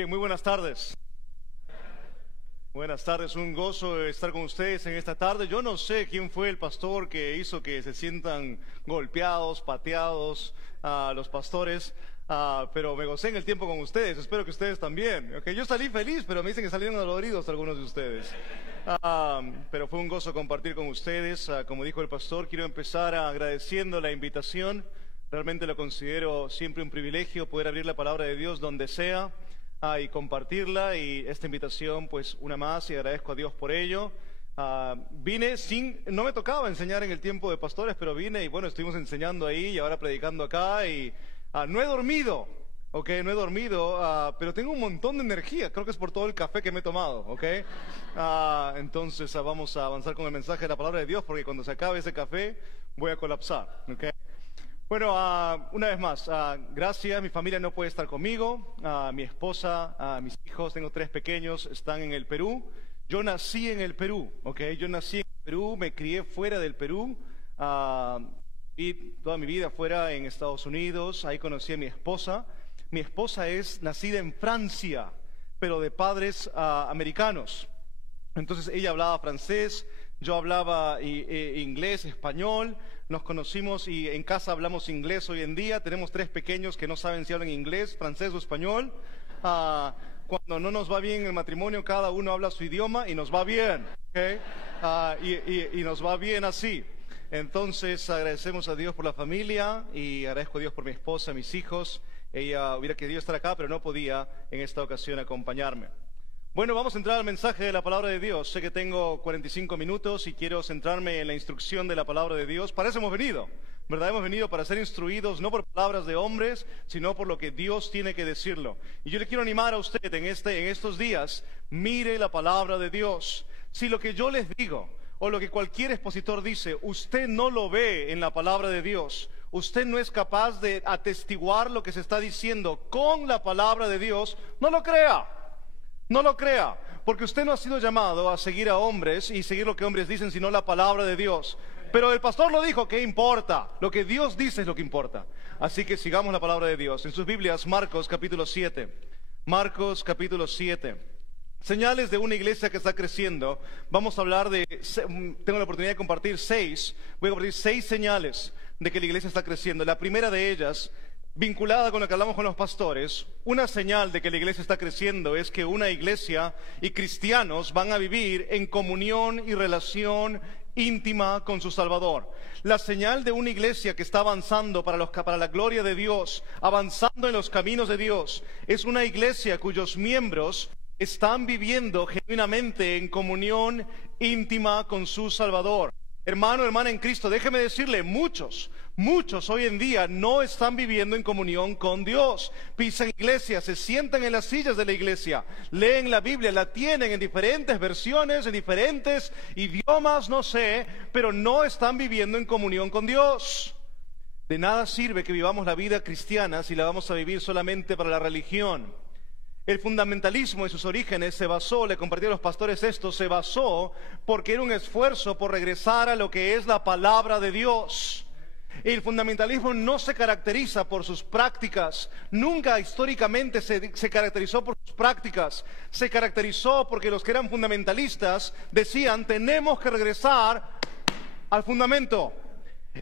Bien, muy buenas tardes. Buenas tardes, un gozo estar con ustedes en esta tarde. Yo no sé quién fue el pastor que hizo que se sientan golpeados, pateados a los pastores, pero me gocé en el tiempo con ustedes. Espero que ustedes también. Okay, yo salí feliz, pero me dicen que salieron doloridos algunos de ustedes. Pero fue un gozo compartir con ustedes. Como dijo el pastor, quiero empezar agradeciendo la invitación. Realmente lo considero siempre un privilegio poder abrir la palabra de Dios donde sea. Y compartirla, y esta invitación pues una más, y agradezco a Dios por ello. No me tocaba enseñar en el tiempo de pastores, pero vine y bueno, estuvimos enseñando ahí y ahora predicando acá, y no he dormido, no he dormido, pero tengo un montón de energía, creo que es por todo el café que me he tomado, entonces vamos a avanzar con el mensaje de la palabra de Dios, porque cuando se acabe ese café voy a colapsar, Bueno, una vez más, gracias. Mi familia no puede estar conmigo. Mi esposa, mis hijos, tengo 3 pequeños, están en el Perú. Yo nací en el Perú, Yo nací en el Perú, me crié fuera del Perú. Y toda mi vida fuera en Estados Unidos. Ahí conocí a mi esposa. Mi esposa es nacida en Francia, pero de padres americanos. Entonces ella hablaba francés, yo hablaba inglés, español. Nos conocimos y en casa hablamos inglés hoy en día. Tenemos 3 pequeños que no saben si hablan inglés, francés o español. Cuando no nos va bien el matrimonio, cada uno habla su idioma y nos va bien, y nos va bien así. Entonces agradecemos a Dios por la familia y agradezco a Dios por mi esposa, mis hijos. Ella hubiera querido estar acá, pero no podía en esta ocasión acompañarme. Bueno, vamos a entrar al mensaje de la palabra de Dios. Sé que tengo 45 minutos y quiero centrarme en la instrucción de la palabra de Dios. Para eso hemos venido, ¿verdad? Hemos venido para ser instruidos no por palabras de hombres, sino por lo que Dios tiene que decirlo. Y yo le quiero animar a usted en estos días, mire la palabra de Dios. Si lo que yo les digo, o lo que cualquier expositor dice, usted no lo ve en la palabra de Dios, usted no es capaz de atestiguar lo que se está diciendo con la palabra de Dios, no lo crea. No lo crea, porque usted no ha sido llamado a seguir a hombres y seguir lo que hombres dicen, sino la palabra de Dios. Pero el pastor lo dijo, ¿qué importa? Lo que Dios dice es lo que importa. Así que sigamos la palabra de Dios. En sus Biblias, Marcos capítulo 7. Marcos capítulo 7. Señales de una iglesia que está creciendo. Vamos a hablar tengo la oportunidad de compartir 6. Voy a compartir 6 señales de que la iglesia está creciendo. La primera de ellas, vinculada con lo que hablamos con los pastores, una señal de que la iglesia está creciendo es que una iglesia y cristianos van a vivir en comunión y relación íntima con su Salvador. La señal de una iglesia que está avanzando para la gloria de Dios, avanzando en los caminos de Dios, es una iglesia cuyos miembros están viviendo genuinamente en comunión íntima con su Salvador. Hermano, hermana en Cristo, déjeme decirle, muchos hoy en día no están viviendo en comunión con Dios. Pisan iglesias, se sientan en las sillas de la iglesia, leen la Biblia, la tienen en diferentes versiones, en diferentes idiomas, no sé, pero no están viviendo en comunión con Dios. De nada sirve que vivamos la vida cristiana si la vamos a vivir solamente para la religión. El fundamentalismo en sus orígenes se basó, le compartí a los pastores esto, se basó porque era un esfuerzo por regresar a lo que es la palabra de Dios. El fundamentalismo no se caracteriza por sus prácticas, nunca históricamente se caracterizó por sus prácticas, se caracterizó porque los que eran fundamentalistas decían, tenemos que regresar al fundamento.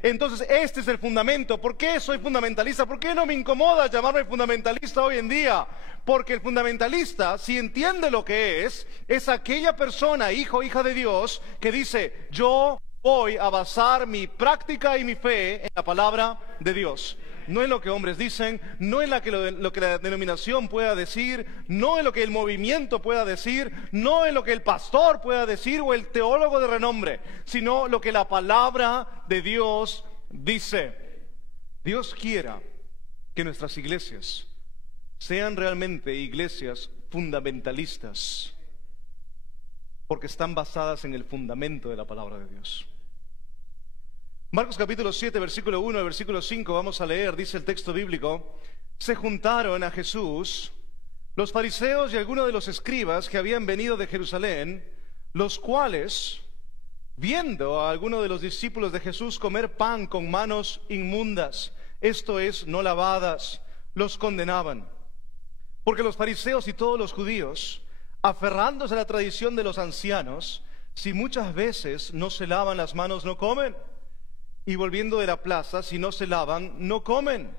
Entonces este es el fundamento. ¿Por qué soy fundamentalista? ¿Por qué no me incomoda llamarme fundamentalista hoy en día? Porque el fundamentalista, si entiende lo que es aquella persona, hijo o hija de Dios, que dice, yo voy a basar mi práctica y mi fe en la palabra de Dios. No en lo que hombres dicen, no en lo que la denominación pueda decir, no en lo que el movimiento pueda decir, no en lo que el pastor pueda decir o el teólogo de renombre, sino lo que la palabra de Dios dice. Dios quiera que nuestras iglesias sean realmente iglesias fundamentalistas, porque están basadas en el fundamento de la palabra de Dios. Marcos capítulo 7, versículo 1 al versículo 5, vamos a leer, dice el texto bíblico: se juntaron a Jesús los fariseos y algunos de los escribas que habían venido de Jerusalén, los cuales, viendo a algunos de los discípulos de Jesús comer pan con manos inmundas, esto es, no lavadas, los condenaban. Porque los fariseos y todos los judíos, aferrándose a la tradición de los ancianos, si muchas veces no se lavan las manos, no comen. Y volviendo de la plaza, si no se lavan, no comen.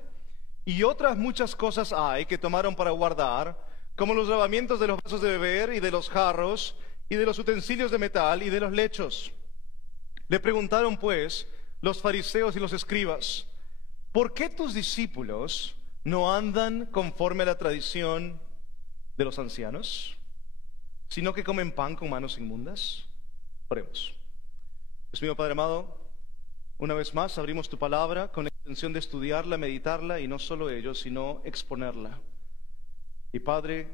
Y otras muchas cosas hay que tomaron para guardar, como los lavamientos de los vasos de beber y de los jarros y de los utensilios de metal y de los lechos. Le preguntaron pues los fariseos y los escribas: ¿por qué tus discípulos no andan conforme a la tradición de los ancianos, sino que comen pan con manos inmundas? Oremos. Dios mío, Padre amado, una vez más abrimos tu palabra con la intención de estudiarla, meditarla y no solo ello, sino exponerla. Y Padre,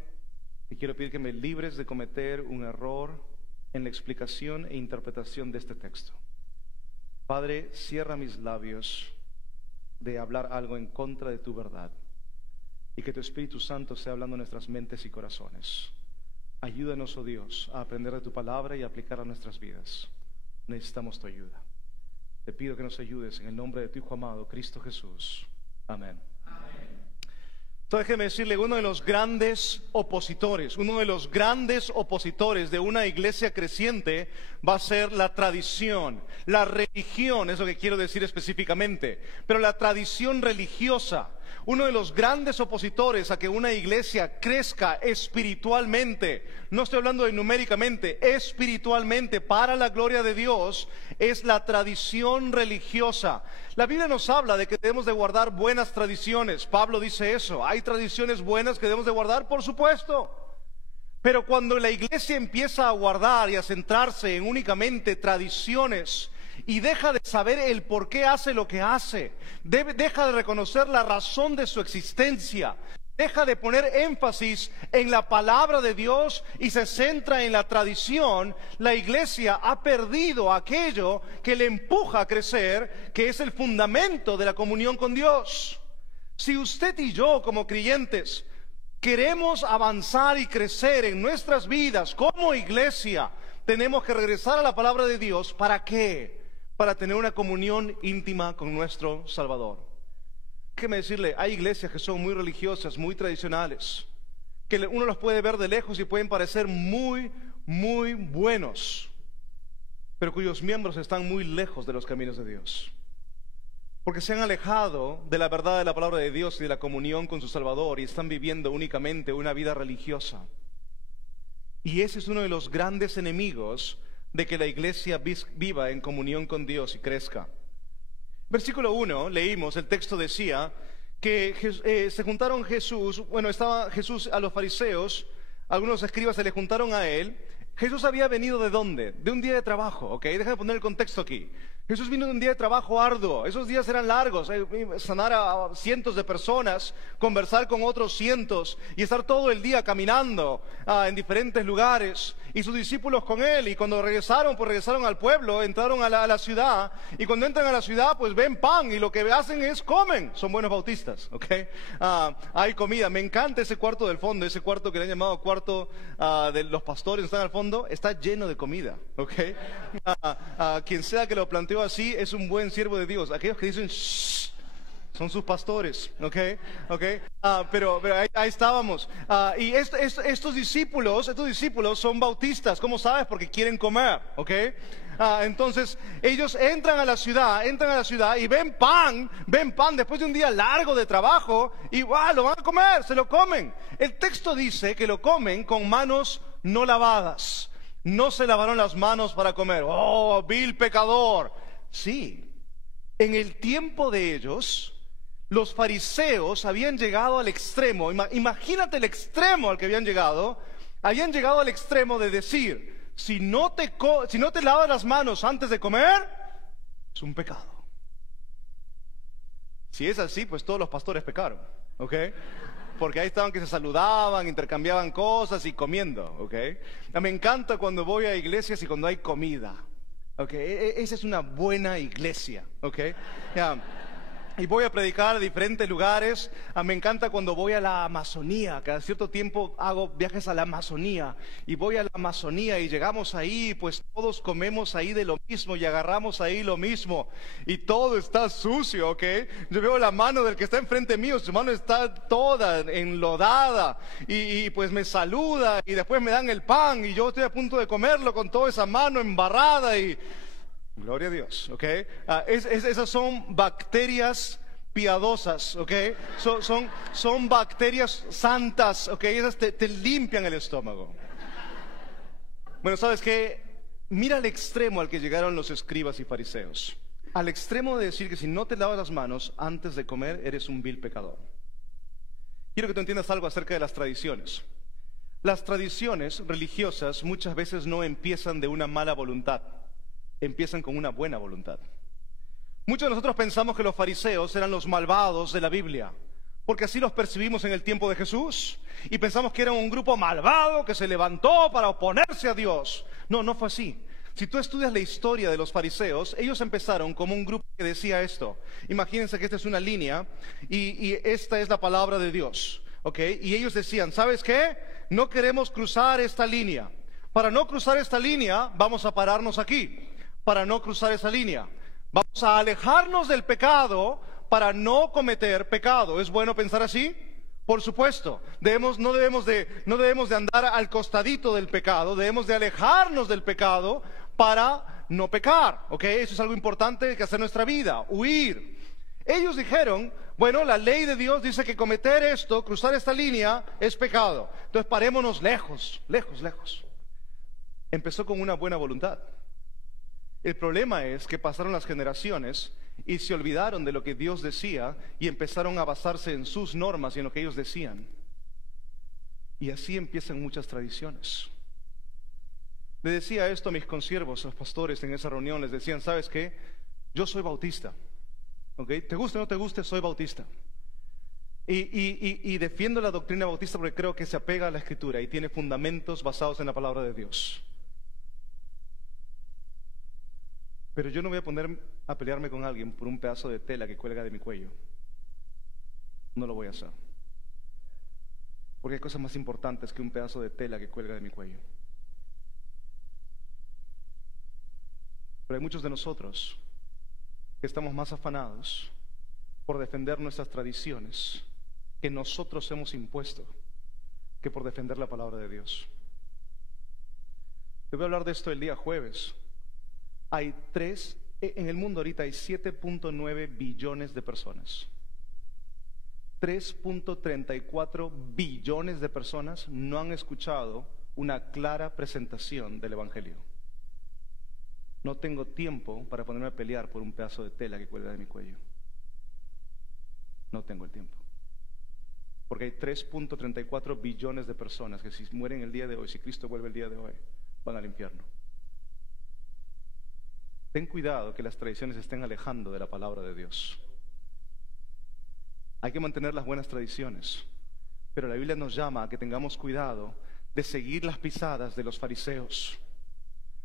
te quiero pedir que me libres de cometer un error en la explicación e interpretación de este texto. Padre, cierra mis labios de hablar algo en contra de tu verdad, y que tu Espíritu Santo sea hablando en nuestras mentes y corazones. Ayúdanos, oh Dios, a aprender de tu palabra y a aplicarla a nuestras vidas. Necesitamos tu ayuda. Te pido que nos ayudes en el nombre de tu Hijo amado, Cristo Jesús. Amén. Entonces, déjeme decirle, uno de los grandes opositores de una iglesia creciente va a ser la tradición. La religión es lo que quiero decir específicamente, pero la tradición religiosa. Uno de los grandes opositores a que una iglesia crezca espiritualmente, no estoy hablando de numéricamente, espiritualmente, para la gloria de Dios, es la tradición religiosa. La Biblia nos habla de que debemos de guardar buenas tradiciones. Pablo dice eso. ¿Hay tradiciones buenas que debemos de guardar? Por supuesto. Pero cuando la iglesia empieza a guardar y a centrarse en únicamente tradiciones y deja de saber el por qué hace lo que hace, deja de reconocer la razón de su existencia, deja de poner énfasis en la palabra de Dios y se centra en la tradición, la iglesia ha perdido aquello que le empuja a crecer, que es el fundamento de la comunión con Dios. Si usted y yo, como creyentes, queremos avanzar y crecer en nuestras vidas como iglesia, tenemos que regresar a la palabra de Dios. ¿Para qué? Para tener una comunión íntima con nuestro Salvador. Déjeme decirle, hay iglesias que son muy religiosas, muy tradicionales, que uno los puede ver de lejos y pueden parecer muy, muy buenos, pero cuyos miembros están muy lejos de los caminos de Dios, porque se han alejado de la verdad de la palabra de Dios y de la comunión con su Salvador y están viviendo únicamente una vida religiosa. Y ese es uno de los grandes enemigos de que la iglesia viva en comunión con Dios y crezca. Versículo 1, leímos, el texto decía que se juntaron estaba Jesús a los fariseos, algunos escribas se le juntaron a él. Jesús había venido ¿de dónde? De un día de trabajo, ¿ok? Déjame poner el contexto aquí. Jesús vino de un día de trabajo arduo, esos días eran largos, sanar a cientos de personas, conversar con otros cientos y estar todo el día caminando en diferentes lugares, y sus discípulos con él. Y cuando regresaron, pues regresaron al pueblo, entraron a la ciudad, y cuando entran a la ciudad, pues ven pan, y lo que hacen es comen. Son buenos bautistas, ¿ok? Hay comida. Me encanta ese cuarto del fondo, ese cuarto que le han llamado cuarto de los pastores, están al fondo, está lleno de comida, ¿ok? Quien sea que lo planteó así es un buen siervo de Dios. Aquellos que dicen shh, son sus pastores, ¿ok? Pero ahí estábamos. Y estos discípulos son bautistas. ¿Cómo sabes? Porque quieren comer, ¿ok? Entonces ellos entran a la ciudad y ven pan después de un día largo de trabajo y lo van a comer, se lo comen. El texto dice que lo comen con manos no lavadas. No se lavaron las manos para comer. ¡Oh, vil pecador! Sí, en el tiempo de ellos, los fariseos habían llegado al extremo. Imagínate el extremo al que habían llegado. Habían llegado al extremo de decir: si no te lavas las manos antes de comer, es un pecado. Si es así, pues todos los pastores pecaron, ¿ok? Porque ahí estaban que se saludaban, intercambiaban cosas y comiendo, ¿ok? Me encanta cuando voy a iglesias y cuando hay comida, ¿ok? Esa es una buena iglesia, ¿ok? y voy a predicar a diferentes lugares. Me encanta cuando voy a la Amazonía. Cada cierto tiempo hago viajes a la Amazonía y voy a la Amazonía y llegamos ahí, pues todos comemos ahí de lo mismo y agarramos ahí lo mismo y todo está sucio, ¿ok? Yo veo la mano del que está enfrente mío, su mano está toda enlodada y pues me saluda y después me dan el pan y yo estoy a punto de comerlo con toda esa mano embarrada y... Gloria a Dios, ¿ok? Esas son bacterias piadosas, ¿ok? Son bacterias santas, ¿ok? Esas te limpian el estómago. Bueno, ¿sabes qué? Mira al extremo al que llegaron los escribas y fariseos. Al extremo de decir que si no te lavas las manos antes de comer, eres un vil pecador. Quiero que tú entiendas algo acerca de las tradiciones. Las tradiciones religiosas muchas veces no empiezan de una mala voluntad. Empiezan con una buena voluntad. Muchos de nosotros pensamos que los fariseos eran los malvados de la Biblia, porque así los percibimos en el tiempo de Jesús, y pensamos que eran un grupo malvado que se levantó para oponerse a Dios. No, no fue así. Si tú estudias la historia de los fariseos, ellos empezaron como un grupo que decía esto. Imagínense que esta es una línea, y esta es la palabra de Dios, ¿ok? Y ellos decían, ¿sabes qué? No queremos cruzar esta línea. Para no cruzar esta línea, vamos a pararnos aquí. Para no cruzar esa línea, vamos a alejarnos del pecado para no cometer pecado. ¿Es bueno pensar así? Por supuesto. No debemos de andar al costadito del pecado. Debemos de alejarnos del pecado para no pecar, ¿ok? Eso es algo importante que hacer en nuestra vida, huir. Ellos dijeron, bueno, la ley de Dios dice que cometer esto, cruzar esta línea, es pecado. Entonces parémonos lejos, lejos, lejos. Empezó con una buena voluntad. El problema es que pasaron las generaciones y se olvidaron de lo que Dios decía y empezaron a basarse en sus normas y en lo que ellos decían. Y así empiezan muchas tradiciones. Le decía esto a mis consiervos, a los pastores en esa reunión, les decían, ¿sabes qué? Yo soy bautista, ¿ok? Te guste o no te guste, soy bautista. Y defiendo la doctrina bautista porque creo que se apega a la Escritura y tiene fundamentos basados en la palabra de Dios. Pero yo no voy a poner a pelearme con alguien por un pedazo de tela que cuelga de mi cuello. No lo voy a hacer. Porque hay cosas más importantes que un pedazo de tela que cuelga de mi cuello. Pero hay muchos de nosotros que estamos más afanados por defender nuestras tradiciones que nosotros hemos impuesto que por defender la palabra de Dios. Te voy a hablar de esto el día jueves. En el mundo ahorita hay 7.9 billones de personas. 3.34 billones de personas no han escuchado una clara presentación del Evangelio. No tengo tiempo para ponerme a pelear por un pedazo de tela que cuelga de mi cuello. No tengo el tiempo. Porque hay 3.34 billones de personas que si mueren el día de hoy, si Cristo vuelve el día de hoy, van al infierno. Ten cuidado que las tradiciones estén alejando de la palabra de Dios. Hay que mantener las buenas tradiciones, pero la Biblia nos llama a que tengamos cuidado de seguir las pisadas de los fariseos,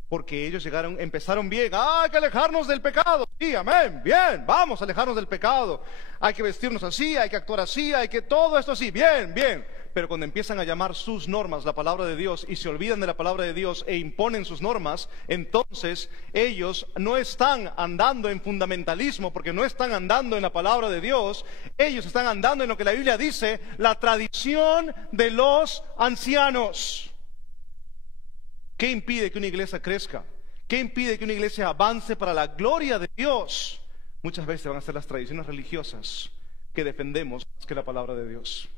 porque ellos empezaron bien. Hay que alejarnos del pecado. Sí, amén, bien, vamos a alejarnos del pecado. Hay que vestirnos así, hay que actuar así, hay que todo esto así, bien, bien. Pero cuando empiezan a llamar sus normas la palabra de Dios y se olvidan de la palabra de Dios e imponen sus normas, entonces ellos no están andando en fundamentalismo, porque no están andando en la palabra de Dios. Ellos están andando en lo que la Biblia dice, la tradición de los ancianos. ¿Qué impide que una iglesia crezca? ¿Qué impide que una iglesia avance para la gloria de Dios? Muchas veces van a ser las tradiciones religiosas que defendemos más que la palabra de Dios.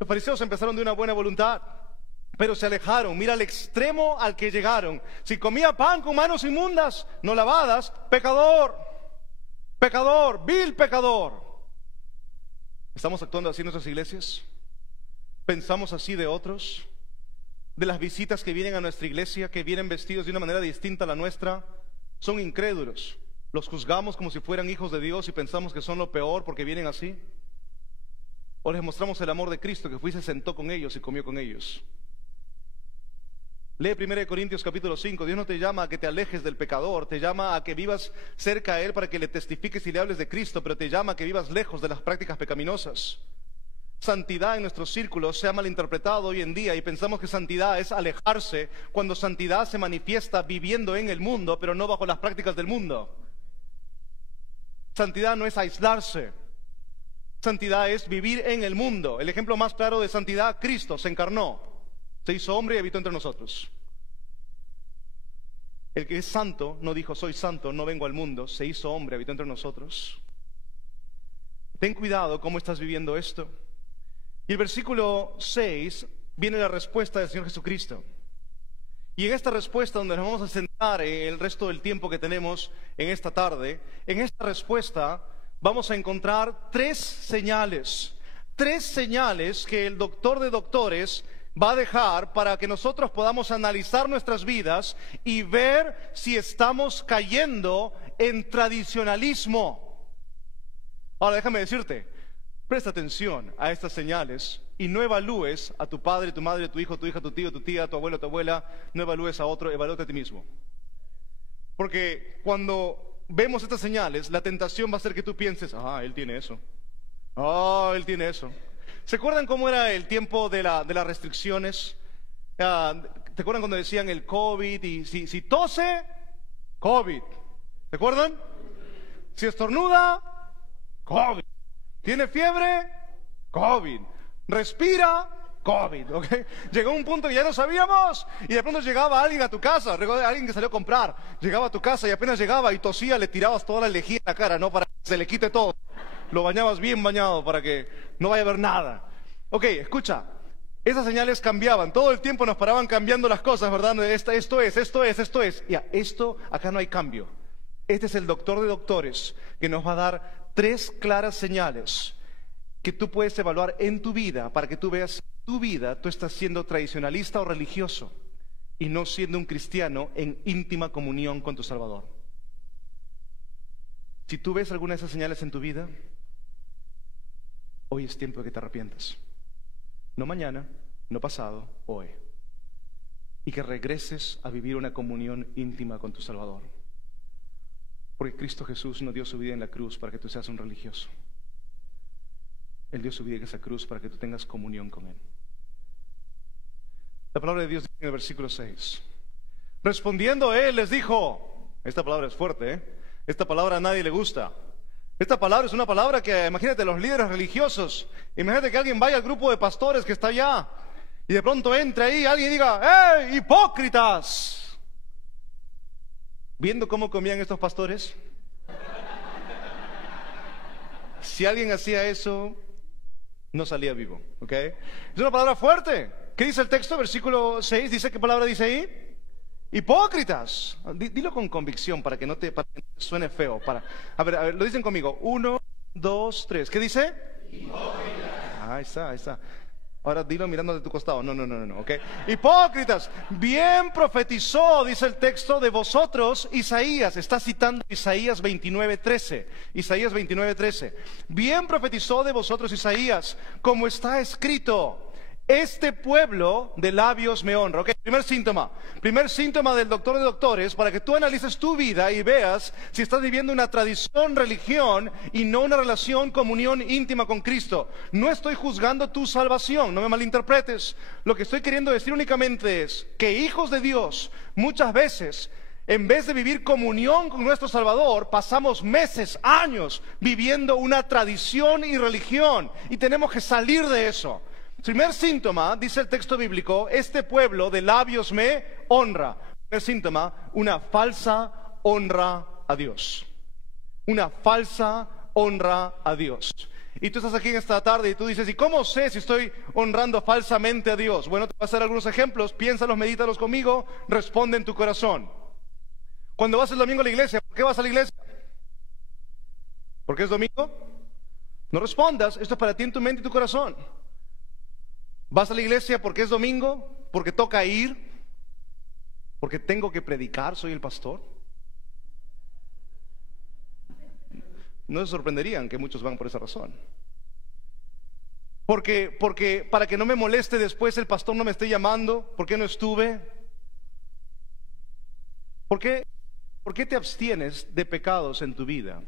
Los fariseos empezaron de una buena voluntad, pero se alejaron. Mira el extremo al que llegaron. Si comía pan con manos inmundas, no lavadas, pecador, pecador, vil pecador. ¿Estamos actuando así en nuestras iglesias? ¿Pensamos así de otros? De las visitas que vienen a nuestra iglesia, que vienen vestidos de una manera distinta a la nuestra, son incrédulos. Los juzgamos como si fueran hijos de Dios y pensamos que son lo peor porque vienen así. O les mostramos el amor de Cristo, que fue y se sentó con ellos y comió con ellos. Lee 1 Corintios capítulo 5. Dios no te llama a que te alejes del pecador, te llama a que vivas cerca a Él para que le testifiques y le hables de Cristo, pero te llama a que vivas lejos de las prácticas pecaminosas. Santidad en nuestros círculos se ha malinterpretado hoy en día y pensamos que santidad es alejarse, cuando santidad se manifiesta viviendo en el mundo, pero no bajo las prácticas del mundo. Santidad no es aislarse. Santidad es vivir en el mundo. El ejemplo más claro de santidad: Cristo se encarnó, se hizo hombre y habitó entre nosotros. El que es santo no dijo soy santo, no vengo al mundo, se hizo hombre, habitó entre nosotros. Ten cuidado cómo estás viviendo esto. Y el versículo 6 viene la respuesta del Señor Jesucristo. Y en esta respuesta, donde nos vamos a centrar el resto del tiempo que tenemos en esta tarde, en esta respuesta vamos a encontrar tres señales que el doctor de doctores va a dejar para que nosotros podamos analizar nuestras vidas y ver si estamos cayendo en tradicionalismo. Ahora déjame decirte, presta atención a estas señales y no evalúes a tu padre, tu madre, tu hijo, tu hija, tu tío, tu tía, tu abuelo, tu abuela. No evalúes a otro, evalúate a ti mismo. Porque cuando vemos estas señales, la tentación va a ser que tú pienses, él tiene eso. Él tiene eso. ¿Se acuerdan cómo era el tiempo de las restricciones? ¿Te acuerdan cuando decían el COVID? Y si tose, COVID. ¿Se acuerdan? Si estornuda, COVID. ¿Tiene fiebre? COVID. ¿Respira? COVID, ¿ok? Llegó un punto que ya no sabíamos y de pronto llegaba alguien a tu casa. Recuerda, alguien que salió a comprar, llegaba a tu casa y apenas llegaba y tosía, le tirabas toda la lejía en la cara, ¿no? Para que se le quite todo. Lo bañabas bien bañado para que no vaya a haber nada. Ok, escucha, esas señales cambiaban, todo el tiempo nos paraban cambiando las cosas, ¿verdad? Esto es. Ya, esto, acá no hay cambio. Este es el doctor de doctores que nos va a dar tres claras señales que tú puedes evaluar en tu vida para que tú veas si tu vida tú estás siendo tradicionalista o religioso y no siendo un cristiano en íntima comunión con tu Salvador. Si tú ves alguna de esas señales en tu vida, hoy es tiempo de que te arrepientas. No mañana, no pasado, hoy. Y que regreses a vivir una comunión íntima con tu Salvador. Porque Cristo Jesús no dio su vida en la cruz para que tú seas un religioso. Él dio su vida en esa cruz para que tú tengas comunión con Él. La palabra de Dios dice en el versículo 6. Respondiendo Él les dijo, esta palabra es fuerte, ¿eh? Esta palabra a nadie le gusta. Esta palabra es una palabra que, imagínate, los líderes religiosos, imagínate que alguien vaya al grupo de pastores que está allá y de pronto entre ahí alguien y diga, ¡hey, hipócritas! Viendo cómo comían estos pastores, si alguien hacía eso, no salía vivo, ¿ok? Es una palabra fuerte. ¿Qué dice el texto? Versículo 6, dice, ¿qué palabra dice ahí? Hipócritas. Dilo con convicción para que no te suene feo. A ver, lo dicen conmigo. 1, 2, 3. ¿Qué dice? Hipócritas. Ahí está. Ahora dilo mirando de tu costado. No, ¿ok? Hipócritas. Bien profetizó, dice el texto, de vosotros Isaías. Está citando Isaías 29:13. Isaías 29:13. Bien profetizó de vosotros Isaías, como está escrito. Este pueblo de labios me honra. Ok, primer síntoma del doctor de doctores, para que tú analices tu vida y veas si estás viviendo una tradición, religión y no una relación, comunión íntima con Cristo. No estoy juzgando tu salvación, no me malinterpretes. Lo que estoy queriendo decir únicamente es que hijos de Dios, muchas veces, en vez de vivir comunión con nuestro Salvador, pasamos meses, años viviendo una tradición y religión, y tenemos que salir de eso. Primer síntoma, dice el texto bíblico, este pueblo de labios me honra. Primer síntoma, una falsa honra a Dios. Una falsa honra a Dios. Y tú estás aquí en esta tarde y tú dices, ¿y cómo sé si estoy honrando falsamente a Dios? Bueno, te voy a hacer algunos ejemplos, piénsalos, medítalos conmigo, responde en tu corazón. Cuando vas el domingo a la iglesia, ¿por qué vas a la iglesia? ¿Por qué es domingo? No respondas, esto es para ti en tu mente y tu corazón. ¿Vas a la iglesia porque es domingo? ¿Porque toca ir? ¿Porque tengo que predicar? ¿Soy el pastor? No se sorprenderían que muchos van por esa razón. Porque para que no me moleste después el pastor no me esté llamando, ¿por qué no estuve? ¿Por qué, por qué te abstienes de pecados en tu vida?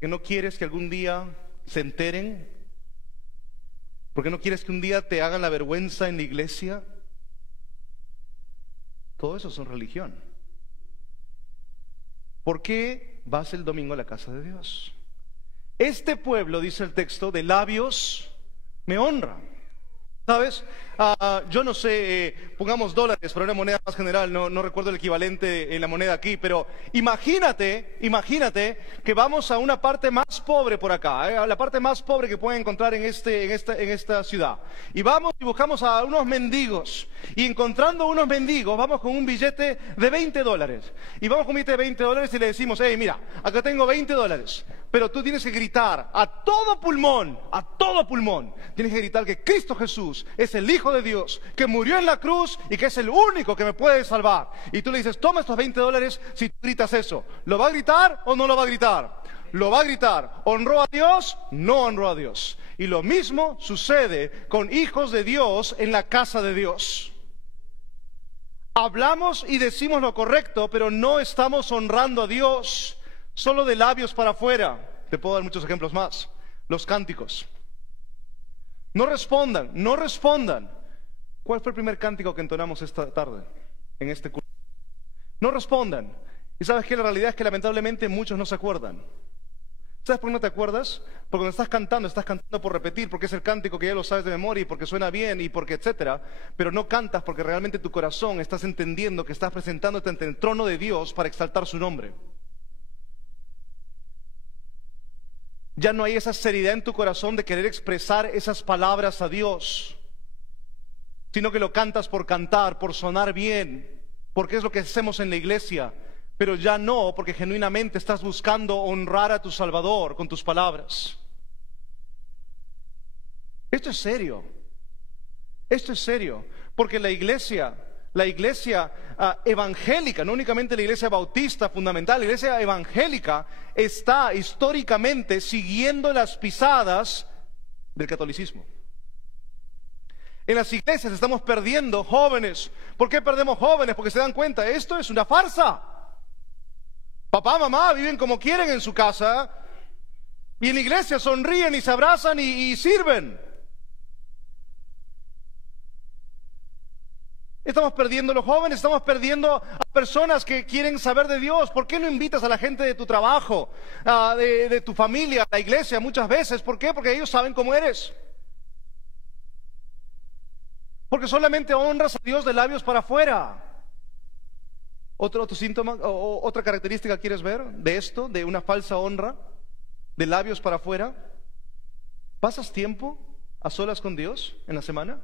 ¿Que no quieres que algún día se enteren? ¿Por qué no quieres que un día te hagan la vergüenza en la iglesia? Todo eso es religión. ¿Por qué vas el domingo a la casa de Dios? Este pueblo, dice el texto, de labios me honra. ¿Sabes? Yo no sé, pongamos dólares, pero una moneda más general, no recuerdo el equivalente en la moneda aquí, pero imagínate que vamos a una parte más pobre por acá, a la parte más pobre que pueden encontrar en esta ciudad. Y vamos y buscamos a unos mendigos, y encontrando unos mendigos, vamos con un billete de $20. Y vamos con un billete de $20 y le decimos, hey, mira, acá tengo $20. Pero tú tienes que gritar a todo pulmón, tienes que gritar que Cristo Jesús es el Hijo de Dios, que murió en la cruz y que es el único que me puede salvar. Y tú le dices, toma estos $20 si tú gritas eso. ¿Lo va a gritar o no lo va a gritar? Lo va a gritar. ¿Honró a Dios? No honró a Dios. Y lo mismo sucede con hijos de Dios en la casa de Dios. Hablamos y decimos lo correcto, pero no estamos honrando a Dios. Solo de labios para afuera. Te puedo dar muchos ejemplos más. Los cánticos. No respondan. ¿Cuál fue el primer cántico que entonamos esta tarde en este culto? No respondan. Y sabes que la realidad es que lamentablemente muchos no se acuerdan. ¿Sabes por qué no te acuerdas? Porque cuando estás cantando por repetir, porque es el cántico que ya lo sabes de memoria y porque suena bien y porque etcétera, pero no cantas porque realmente tu corazón estás entendiendo que estás presentándote ante el trono de Dios para exaltar su nombre. Ya no hay esa seriedad en tu corazón de querer expresar esas palabras a Dios, sino que lo cantas por cantar, por sonar bien, porque es lo que hacemos en la iglesia, pero ya no porque genuinamente estás buscando honrar a tu Salvador con tus palabras. Esto es serio, porque la iglesia evangélica, no únicamente la iglesia bautista fundamental, la iglesia evangélica está históricamente siguiendo las pisadas del catolicismo. En las iglesias estamos perdiendo jóvenes. ¿Por qué perdemos jóvenes? Porque se dan cuenta, esto es una farsa. Papá, mamá viven como quieren en su casa y en la iglesia sonríen y se abrazan y sirven. Estamos perdiendo a los jóvenes, estamos perdiendo a personas que quieren saber de Dios. ¿Por qué no invitas a la gente de tu trabajo, de tu familia, a la iglesia muchas veces? ¿Por qué? Porque ellos saben cómo eres. Porque solamente honras a Dios de labios para afuera. ¿Otro síntoma o otra característica quieres ver de esto, de una falsa honra, de labios para afuera? ¿Pasas tiempo a solas con Dios en la semana?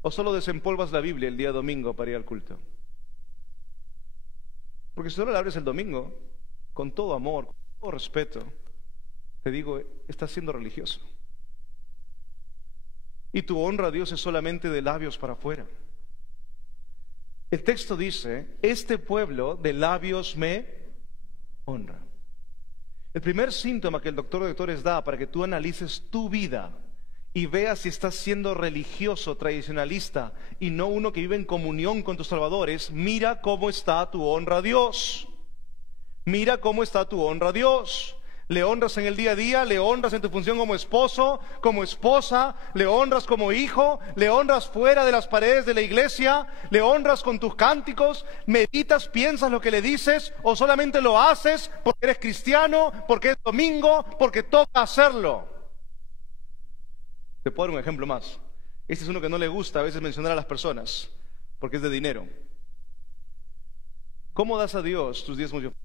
¿O solo desempolvas la Biblia el día domingo para ir al culto? Porque si solo la abres el domingo, con todo amor, con todo respeto, te digo, estás siendo religioso. Y tu honra a Dios es solamente de labios para afuera. El texto dice, este pueblo de labios me honra. El primer síntoma que el doctor de doctores da para que tú analices tu vida y veas si estás siendo religioso, tradicionalista y no uno que vive en comunión con tus salvadores, mira cómo está tu honra a Dios. Mira cómo está tu honra a Dios. Le honras en el día a día, le honras en tu función como esposo, como esposa, le honras como hijo, le honras fuera de las paredes de la iglesia, le honras con tus cánticos, meditas, piensas lo que le dices o solamente lo haces porque eres cristiano, porque es domingo, porque toca hacerlo. Te puedo dar un ejemplo más. Este es uno que no le gusta a veces mencionar a las personas, porque es de dinero. ¿Cómo das a Dios tus diezmos y ofrendas?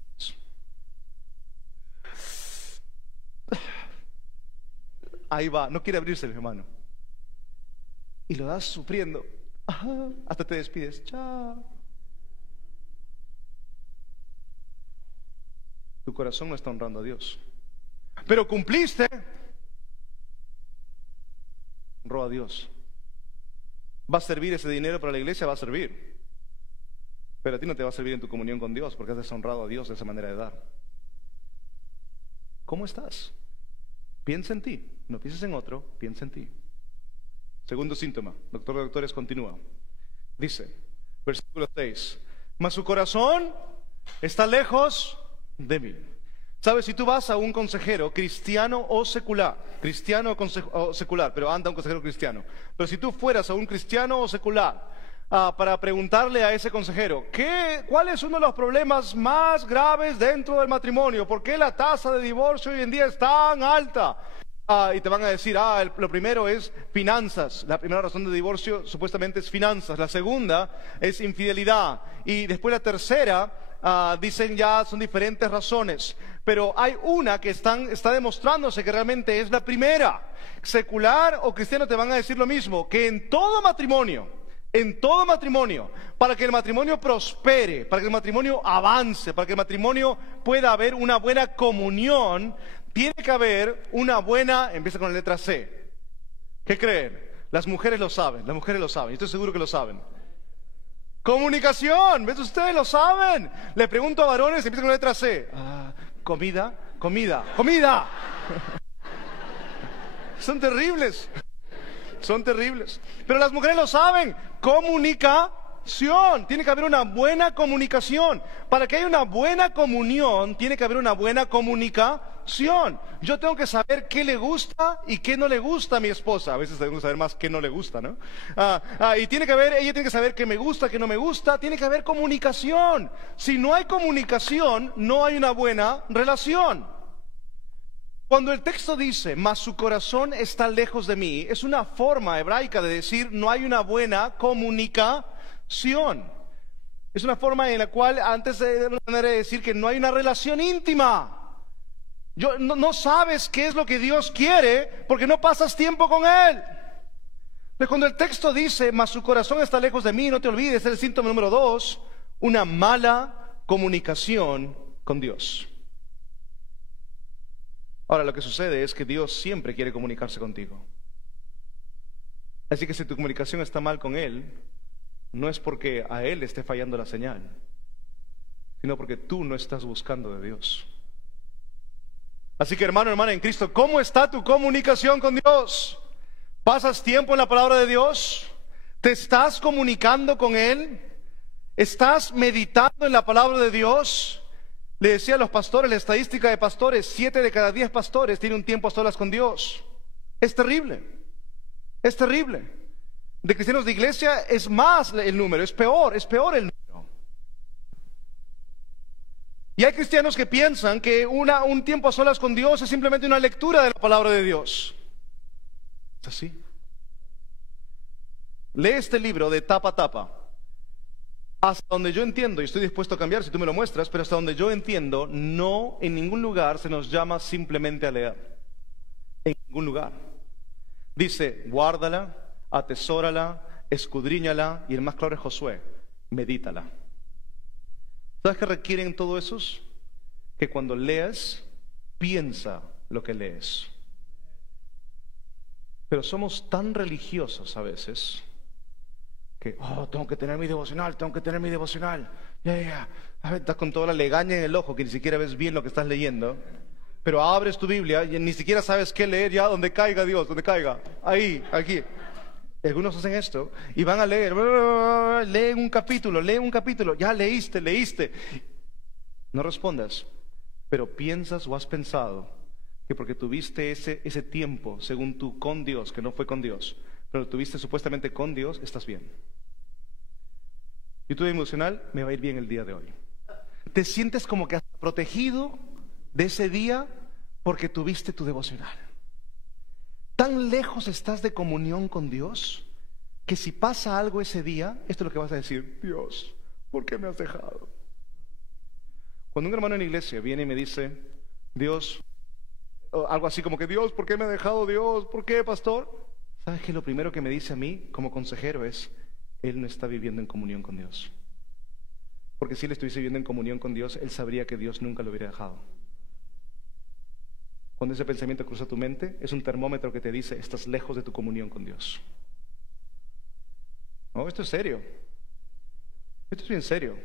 Ahí va, no quiere abrirse el hermano. Y lo das sufriendo. Hasta te despides. Chao. Tu corazón no está honrando a Dios. Pero cumpliste. Honró a Dios. ¿Va a servir ese dinero para la iglesia? Va a servir. Pero a ti no te va a servir en tu comunión con Dios porque has deshonrado a Dios de esa manera de dar. ¿Cómo estás? Piensa en ti. No pienses en otro, piensa en ti. Segundo síntoma, doctor de doctores continúa. Dice, versículo 6, mas su corazón está lejos de mí. ¿Sabes? Si tú vas a un consejero cristiano o secular, o secular, pero anda un consejero cristiano, pero si tú fueras a un cristiano o secular para preguntarle a ese consejero, ¿cuál es uno de los problemas más graves dentro del matrimonio? ¿Por qué la tasa de divorcio hoy en día es tan alta? Y te van a decir, lo primero es finanzas. La primera razón de divorcio supuestamente es finanzas. La segunda es infidelidad. Y después la tercera, dicen ya son diferentes razones. Pero hay una que está demostrándose que realmente es la primera. Secular o cristiano te van a decir lo mismo, que en todo matrimonio, para que el matrimonio prospere, para que el matrimonio avance, para que el matrimonio pueda haber una buena comunión, tiene que haber una buena, empieza con la letra C. ¿Qué creen? Las mujeres lo saben, estoy seguro que lo saben. Comunicación, ¿ves? Ustedes lo saben. Le pregunto a varones, empieza con la letra C. Comida. Son terribles. Pero las mujeres lo saben. Comunicación. Tiene que haber una buena comunicación. Para que haya una buena comunión, tiene que haber una buena comunicación. Yo tengo que saber qué le gusta y qué no le gusta a mi esposa. A veces tengo que saber más qué no le gusta, ¿no? Y ella tiene que saber qué me gusta, qué no me gusta. Tiene que haber comunicación. Si no hay comunicación, no hay una buena relación. Cuando el texto dice, mas su corazón está lejos de mí, es una forma hebraica de decir, no hay una buena comunicación. Es una forma en la cual, antes de una manera de decir que no hay una relación íntima. No sabes qué es lo que Dios quiere, porque no pasas tiempo con Él. Pero cuando el texto dice, mas su corazón está lejos de mí, no te olvides, es el síntoma número 2, una mala comunicación con Dios. Ahora, lo que sucede es que Dios siempre quiere comunicarse contigo. Así que si tu comunicación está mal con Él, no es porque a Él le esté fallando la señal, sino porque tú no estás buscando de Dios. Así que hermano, hermana en Cristo, ¿cómo está tu comunicación con Dios? ¿Pasas tiempo en la palabra de Dios? ¿Te estás comunicando con Él? ¿Estás meditando en la palabra de Dios? Le decía a los pastores, la estadística de pastores, 7 de cada 10 pastores tienen un tiempo a solas con Dios. Es terrible. De cristianos de iglesia es más el número, es peor el número. Y hay cristianos que piensan que un tiempo a solas con Dios es simplemente una lectura de la palabra de Dios. ¿Es así? Lee este libro de tapa a tapa. Hasta donde yo entiendo, y estoy dispuesto a cambiar si tú me lo muestras, pero hasta donde yo entiendo, no en ningún lugar se nos llama simplemente a leer. En ningún lugar. Dice, guárdala, atesórala, escudriñala, y el más claro es Josué, medítala. ¿Sabes qué requieren todos esos? Que cuando leas, piensa lo que lees. Pero somos tan religiosos a veces que, tengo que tener mi devocional. Ya. A ver, estás con toda la legaña en el ojo que ni siquiera ves bien lo que estás leyendo. Pero abres tu Biblia y ni siquiera sabes qué leer ya donde caiga Dios, donde caiga. Ahí, aquí. Algunos hacen esto y van a leer. Leen un capítulo. Ya leíste. No respondas. Pero piensas o has pensado que porque tuviste ese tiempo, según tú, con Dios, que no fue con Dios, pero tuviste supuestamente con Dios, estás bien. Y tu emocional me va a ir bien el día de hoy. Te sientes como que has protegido de ese día porque tuviste tu devocional. Tan lejos estás de comunión con Dios que si pasa algo ese día, esto es lo que vas a decir: Dios, ¿por qué me has dejado? Cuando un hermano en la iglesia viene y me dice, Dios, algo así como que, Dios, ¿por qué me ha dejado Dios? ¿Por qué, pastor? ¿Sabes qué? Lo primero que me dice a mí como consejero es, él no está viviendo en comunión con Dios. Porque si él estuviese viviendo en comunión con Dios, él sabría que Dios nunca lo hubiera dejado. Cuando ese pensamiento cruza tu mente, es un termómetro que te dice, estás lejos de tu comunión con Dios. No, esto es serio. Esto es bien serio.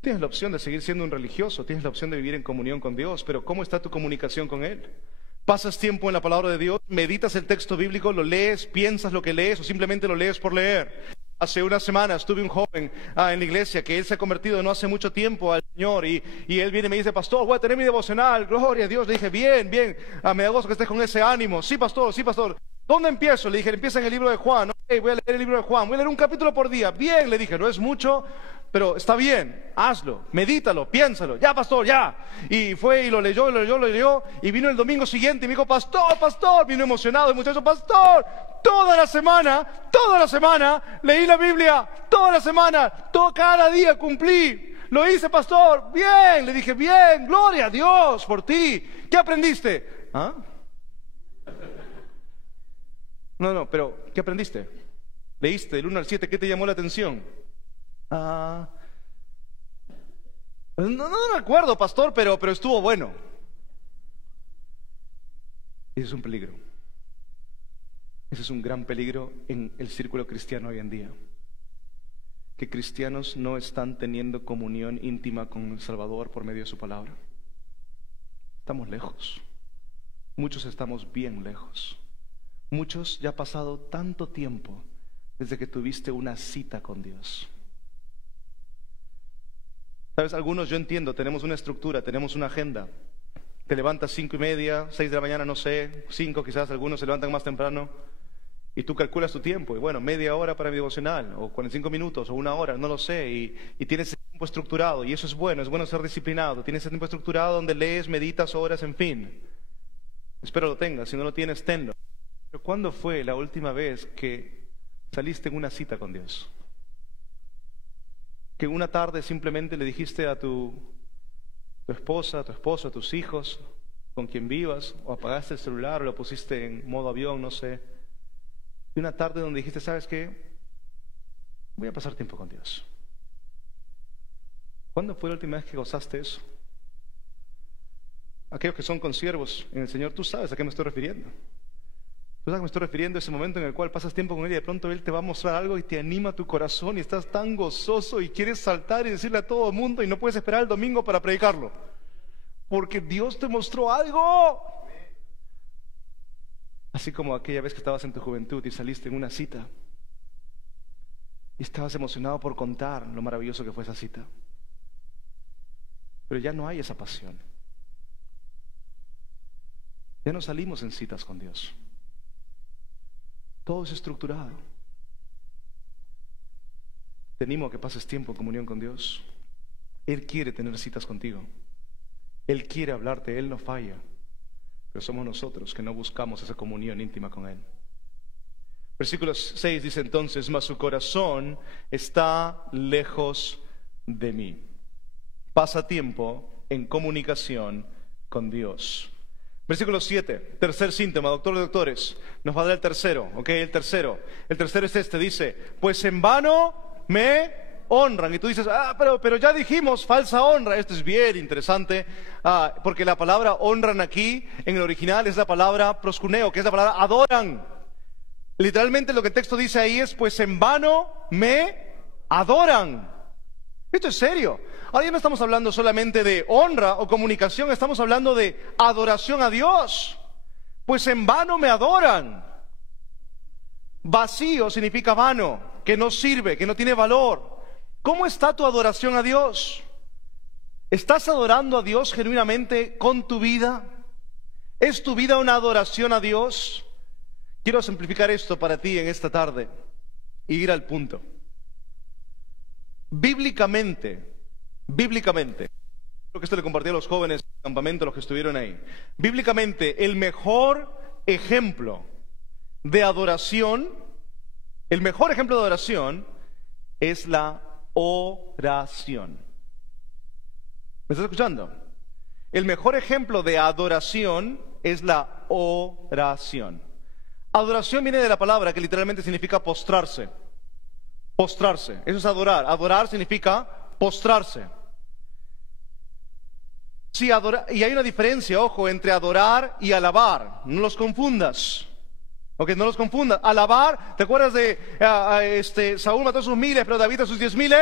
Tienes la opción de seguir siendo un religioso, tienes la opción de vivir en comunión con Dios, pero ¿cómo está tu comunicación con Él? ¿Pasas tiempo en la palabra de Dios? ¿Meditas el texto bíblico? ¿Lo lees? ¿Piensas lo que lees? ¿O simplemente lo lees por leer? Hace unas semanas tuve un joven en la iglesia que él se ha convertido no hace mucho tiempo al Señor y él viene y me dice, pastor, voy a tener mi devocional, gloria a Dios. Le dije, bien, bien, me da gozo que estés con ese ánimo. Sí, pastor, sí, pastor. ¿Dónde empiezo? Le dije, empieza en el libro de Juan. Ok, voy a leer el libro de Juan, voy a leer un capítulo por día. Bien, le dije, no es mucho, pero está bien, hazlo, medítalo, piénsalo. Ya, pastor, ya. Y fue y lo leyó, y vino el domingo siguiente y me dijo, pastor, vino emocionado el muchacho, pastor, toda la semana, leí la Biblia, toda la semana, cada día cumplí. Lo hice, pastor, bien. Le dije, bien, gloria a Dios por ti. ¿Qué aprendiste? ¿Ah? No, pero ¿qué aprendiste? Leíste del 1 al 7, ¿qué te llamó la atención? No me acuerdo, pastor, pero estuvo bueno. Ese es un peligro. Ese es un gran peligro en el círculo cristiano hoy en día. Que cristianos no están teniendo comunión íntima con el Salvador por medio de su palabra. Estamos lejos. Muchos estamos bien lejos. Muchos ya ha pasado tanto tiempo desde que tuviste una cita con Dios. Sabes, algunos, yo entiendo, tenemos una estructura, tenemos una agenda. Te levantas 5:30, 6 de la mañana, no sé, 5 quizás, algunos se levantan más temprano. Y tú calculas tu tiempo, y bueno, media hora para mi devocional, o 45 minutos, o 1 hora, no lo sé, y tienes ese tiempo estructurado, y eso es bueno ser disciplinado. Tienes ese tiempo estructurado donde lees, meditas, oras, en fin. Espero lo tengas, si no lo tienes, tenlo. Pero ¿cuándo fue la última vez que saliste en una cita con Dios? Que una tarde simplemente le dijiste a tu esposa, a tu esposo, a tus hijos, con quien vivas, o apagaste el celular, o lo pusiste en modo avión, no sé. Y una tarde donde dijiste, ¿sabes qué? Voy a pasar tiempo con Dios. ¿Cuándo fue la última vez que gozaste eso? Aquellos que son consiervos en el Señor, tú sabes a qué me estoy refiriendo. Tú sabes que me estoy refiriendo a ese momento en el cual pasas tiempo con Él y de pronto Él te va a mostrar algo y te anima tu corazón y estás tan gozoso y quieres saltar y decirle a todo el mundo y no puedes esperar el domingo para predicarlo. Porque Dios te mostró algo. Así como aquella vez que estabas en tu juventud y saliste en una cita y estabas emocionado por contar lo maravilloso que fue esa cita. Pero ya no hay esa pasión. Ya no salimos en citas con Dios. Todo es estructurado. Te animo a que pases tiempo en comunión con Dios. Él quiere tener citas contigo. Él quiere hablarte, Él no falla. Pero somos nosotros que no buscamos esa comunión íntima con Él. Versículo 6 dice entonces, mas su corazón está lejos de mí. Pasa tiempo en comunicación con Dios. Versículo 7, tercer síntoma, doctor de doctores, nos va a dar el tercero, ¿ok? El tercero es este, dice, pues en vano me honran. Y tú dices, pero ya dijimos falsa honra. Esto es bien interesante, porque la palabra honran aquí, en el original, es la palabra proskuneo, que es la palabra adoran. Literalmente lo que el texto dice ahí es, pues en vano me adoran. Esto es serio. Ahora ya no estamos hablando solamente de honra o comunicación, estamos hablando de adoración a Dios. Pues en vano me adoran. Vacío significa vano, que no sirve, que no tiene valor. ¿Cómo está tu adoración a Dios? ¿Estás adorando a Dios genuinamente con tu vida? ¿Es tu vida una adoración a Dios? Quiero simplificar esto para ti en esta tarde y ir al punto. Bíblicamente, creo que esto le compartí a los jóvenes del campamento, los que estuvieron ahí. Bíblicamente, el mejor ejemplo de adoración, es la oración. ¿Me estás escuchando? El mejor ejemplo de adoración es la oración. Adoración viene de la palabra que literalmente significa postrarse. Postrarse, eso es adorar. Adorar significa postrarse. Sí, y hay una diferencia, ojo, entre adorar y alabar. No los confundas. Ok, no los confundas. Alabar, ¿te acuerdas de Saúl mató a sus 1000, pero David a sus 10,000?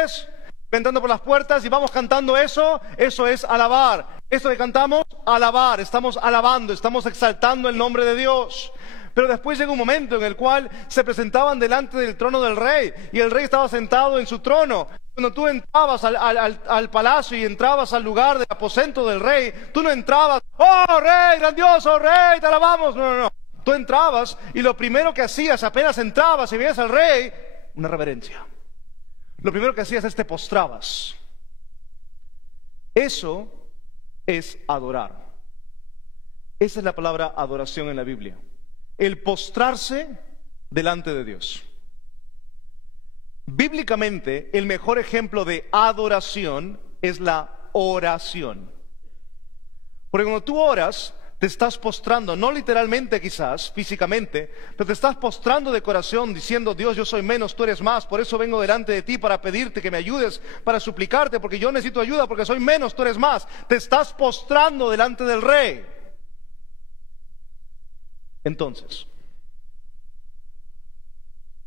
Cantando por las puertas y vamos cantando eso es alabar. Esto que cantamos, alabar, estamos alabando, estamos exaltando el nombre de Dios. Pero después llega un momento en el cual se presentaban delante del trono del rey y el rey estaba sentado en su trono. Cuando tú entrabas al palacio y entrabas al lugar del aposento del rey, tú no entrabas, ¡oh, rey, grandioso rey, te alabamos! No, no, no. Tú entrabas y lo primero que hacías, apenas entrabas y veías al rey, una reverencia. Lo primero que hacías es te postrabas. Eso es adorar. Esa es la palabra adoración en la Biblia. El postrarse delante de Dios. Bíblicamente, el mejor ejemplo de adoración es la oración. Porque cuando tú oras, te estás postrando, no literalmente quizás, físicamente, pero te estás postrando de corazón diciendo, Dios, yo soy menos, tú eres más, por eso vengo delante de ti para pedirte que me ayudes, para suplicarte, porque yo necesito ayuda, porque soy menos, tú eres más. Te estás postrando delante del Rey. Entonces,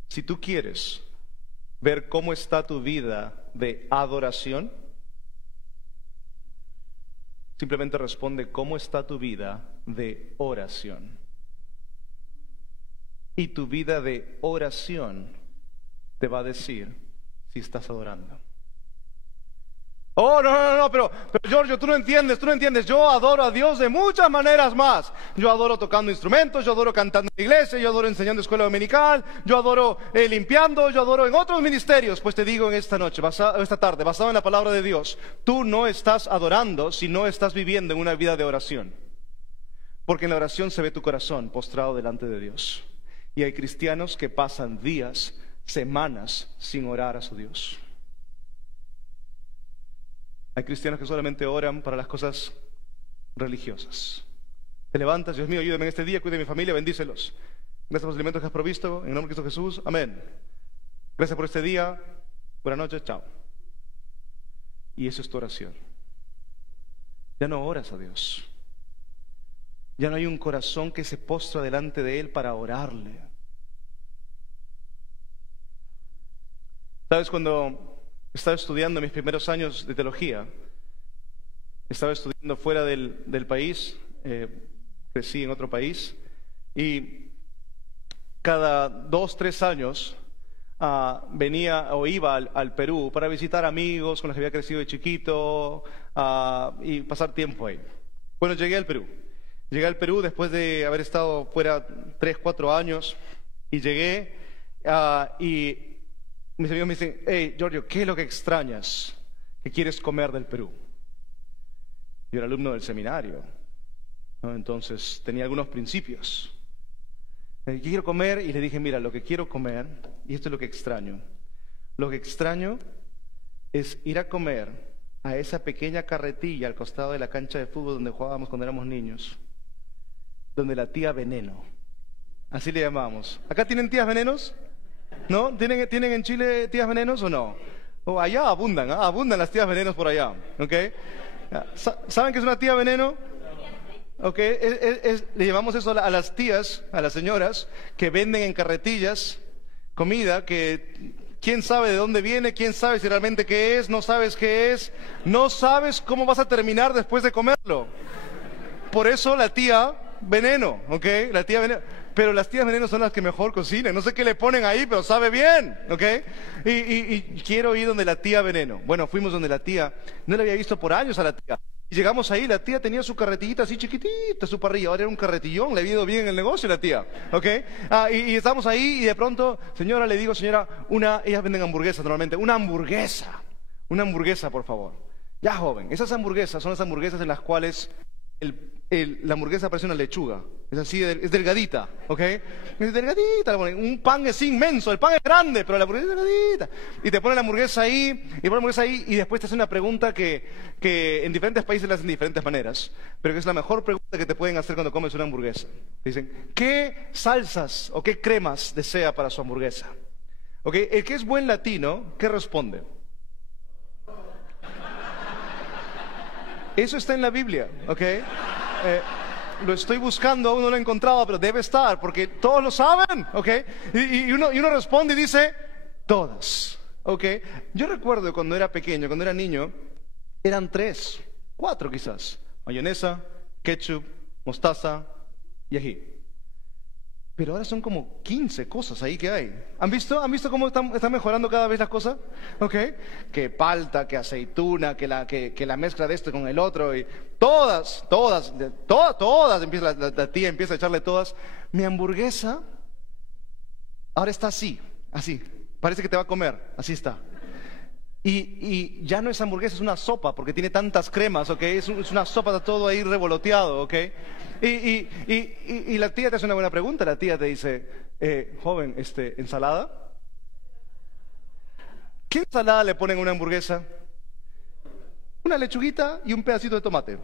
si tú quieres ver cómo está tu vida de adoración, simplemente responde, ¿cómo está tu vida de oración? Y tu vida de oración te va a decir si estás adorando. Oh, no, pero Giorgio, tú no entiendes. Yo adoro a Dios de muchas maneras más. Yo adoro tocando instrumentos, yo adoro cantando en la iglesia, yo adoro enseñando escuela dominical, yo adoro limpiando, yo adoro en otros ministerios. Pues te digo en esta noche, esta tarde, basado en la palabra de Dios, tú no estás adorando si no estás viviendo en una vida de oración. Porque en la oración se ve tu corazón postrado delante de Dios. Y hay cristianos que pasan días, semanas sin orar a su Dios. Hay cristianos que solamente oran para las cosas religiosas. Te levantas, Dios mío, ayúdame en este día, cuide de mi familia, bendícelos. Gracias por los alimentos que has provisto, en el nombre de Cristo Jesús, amén. Gracias por este día, buenas noches, chao. Y eso es tu oración. Ya no oras a Dios. Ya no hay un corazón que se postra delante de Él para orarle. ¿Sabes? Cuando estaba estudiando mis primeros años de teología, estaba estudiando fuera del país, crecí en otro país, y cada 2, 3 años venía o iba al Perú para visitar amigos con los que había crecido de chiquito y pasar tiempo ahí. Bueno, llegué al Perú. Llegué al Perú después de haber estado fuera 3, 4 años, y llegué y mis amigos me dicen, hey, Giorgio, ¿qué es lo que extrañas? ¿Qué quieres comer del Perú? Yo era alumno del seminario, ¿no? Entonces tenía algunos principios. ¿Qué quiero comer? Y le dije, mira, lo que quiero comer, y esto es lo que extraño. Lo que extraño es ir a comer a esa pequeña carretilla al costado de la cancha de fútbol donde jugábamos cuando éramos niños, donde la tía Veneno, así le llamamos. ¿Acá tienen tías Venenos? ¿No? ¿Tienen en Chile tías Venenos o no? Oh, allá abundan, abundan las tías Venenos por allá, ¿ok? ¿Saben qué es una tía Veneno? ¿Ok? Le llamamos eso a las tías, a las señoras que venden en carretillas comida que quién sabe de dónde viene, quién sabe si realmente qué es, no sabes qué es, no sabes cómo vas a terminar después de comerlo. Por eso la tía Veneno, ¿ok? La tía Veneno. Pero las tías Veneno son las que mejor cocinan. No sé qué le ponen ahí, pero sabe bien, ¿ok? Y quiero ir donde la tía Veneno. Bueno, fuimos donde la tía. No la había visto por años a la tía. Y llegamos ahí, la tía tenía su carretillita así chiquitita, su parrilla. Ahora era un carretillón, le había ido bien en el negocio la tía, ¿ok? Y estamos ahí y de pronto, señora, le digo, señora, ellas venden hamburguesas normalmente. Una hamburguesa, por favor. Ya, joven, esas hamburguesas son las hamburguesas en las cuales la hamburguesa parece una lechuga. Es así, es delgadita, ¿ok? Es delgadita. Un pan es inmenso, el pan es grande, pero la hamburguesa es delgadita. Y te ponen la hamburguesa ahí, y después te hacen una pregunta que en diferentes países la hacen de diferentes maneras, pero que es la mejor pregunta que te pueden hacer cuando comes una hamburguesa. Te dicen, ¿qué salsas o qué cremas desea para su hamburguesa? ¿Ok? El que es buen latino, ¿qué responde? Eso está en la Biblia, ¿ok? Lo estoy buscando, aún no lo he encontrado, pero debe estar, porque todos lo saben, ¿ok? Y uno responde y dice, todas, ¿ok? Yo recuerdo cuando era pequeño, cuando era niño, eran 3, 4 quizás. 4 quizás. Mayonesa, ketchup, mostaza y ají. Pero ahora son como 15 cosas ahí que hay. ¿Han visto? Cómo están mejorando cada vez las cosas? ¿Ok? Que palta, que aceituna, que la mezcla de esto con el otro. Y todas, empieza la tía empieza a echarle todas. Mi hamburguesa ahora está así. Parece que te va a comer. Así está. Y ya no es hamburguesa, es una sopa, porque tiene tantas cremas, ¿ok? Es una sopa, está todo ahí revoloteado, ¿ok? Y la tía te hace una buena pregunta. La tía te dice, joven, ¿ensalada? ¿Qué ensalada le ponen a una hamburguesa? Una lechuguita y un pedacito de tomate.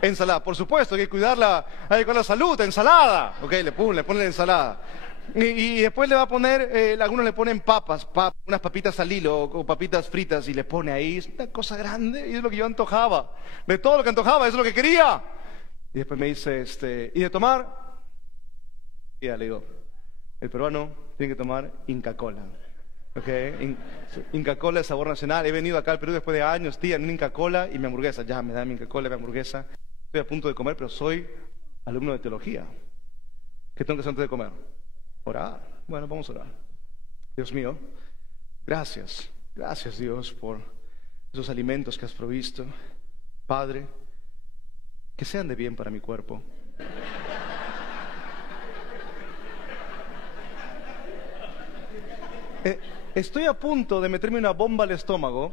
Ensalada, por supuesto, hay que cuidarla, hay que cuidar la salud, ensalada. Ok, le ponen ensalada. Y después le va a poner, algunos le ponen unas papitas al hilo o papitas fritas y le pone ahí. Es una cosa grande y es lo que yo antojaba. De todo lo que antojaba, eso es lo que quería. Y después me dice, ¿y de tomar? Y ya le digo, el peruano tiene que tomar Inca Kola. Okay. Inca Kola es sabor nacional. He venido acá al Perú después de años, tía, en un Inca Kola y mi hamburguesa. Ya, me dan mi Inca Kola y mi hamburguesa. Estoy a punto de comer, pero soy alumno de teología. ¿Qué tengo que hacer antes de comer? Orar. Bueno, vamos a orar. Dios mío, gracias. Gracias, Dios, por esos alimentos que has provisto. Padre, que sean de bien para mi cuerpo. Estoy a punto de meterme una bomba al estómago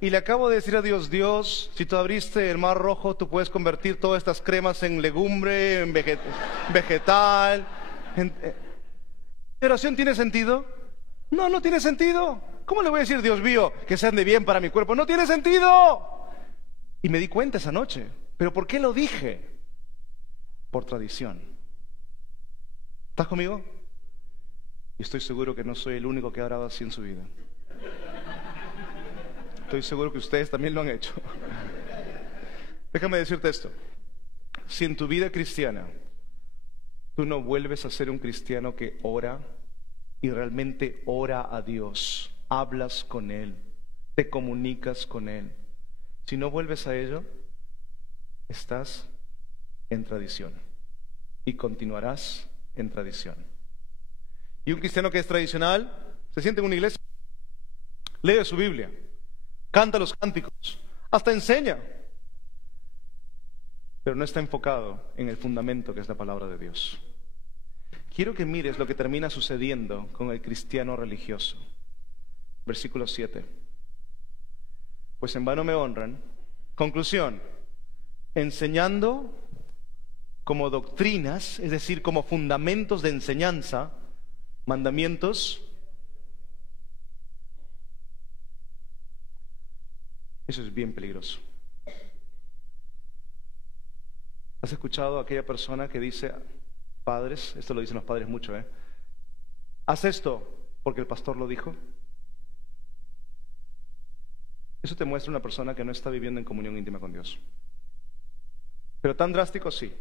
y le acabo de decir a Dios, Dios, si tú abriste el mar rojo, tú puedes convertir todas estas cremas en legumbre, en vegetal. ¿Mi oración tiene sentido? No, no tiene sentido. ¿Cómo le voy a decir, Dios mío, que sean de bien para mi cuerpo? No tiene sentido. Y me di cuenta esa noche. ¿Pero por qué lo dije? Por tradición. ¿Estás conmigo? Y estoy seguro que no soy el único que ha orado así en su vida. Estoy seguro que ustedes también lo han hecho. Déjame decirte esto. Si en tu vida cristiana tú no vuelves a ser un cristiano que ora y realmente ora a Dios, hablas con Él, te comunicas con Él, si no vuelves a ello, estás en tradición y continuarás en tradición. Y un cristiano que es tradicional se siente en una iglesia, lee su Biblia, canta los cánticos, hasta enseña, pero no está enfocado en el fundamento que es la palabra de Dios. Quiero que mires lo que termina sucediendo con el cristiano religioso. Versículo 7. Pues en vano me honran. Conclusión, enseñando como doctrinas, es decir, como fundamentos de enseñanza, mandamientos. Eso es bien peligroso. ¿Has escuchado a aquella persona que dice, padres, esto lo dicen los padres mucho, haz esto porque el pastor lo dijo? Eso te muestra una persona que no está viviendo en comunión íntima con Dios. Pero tan drástico sí,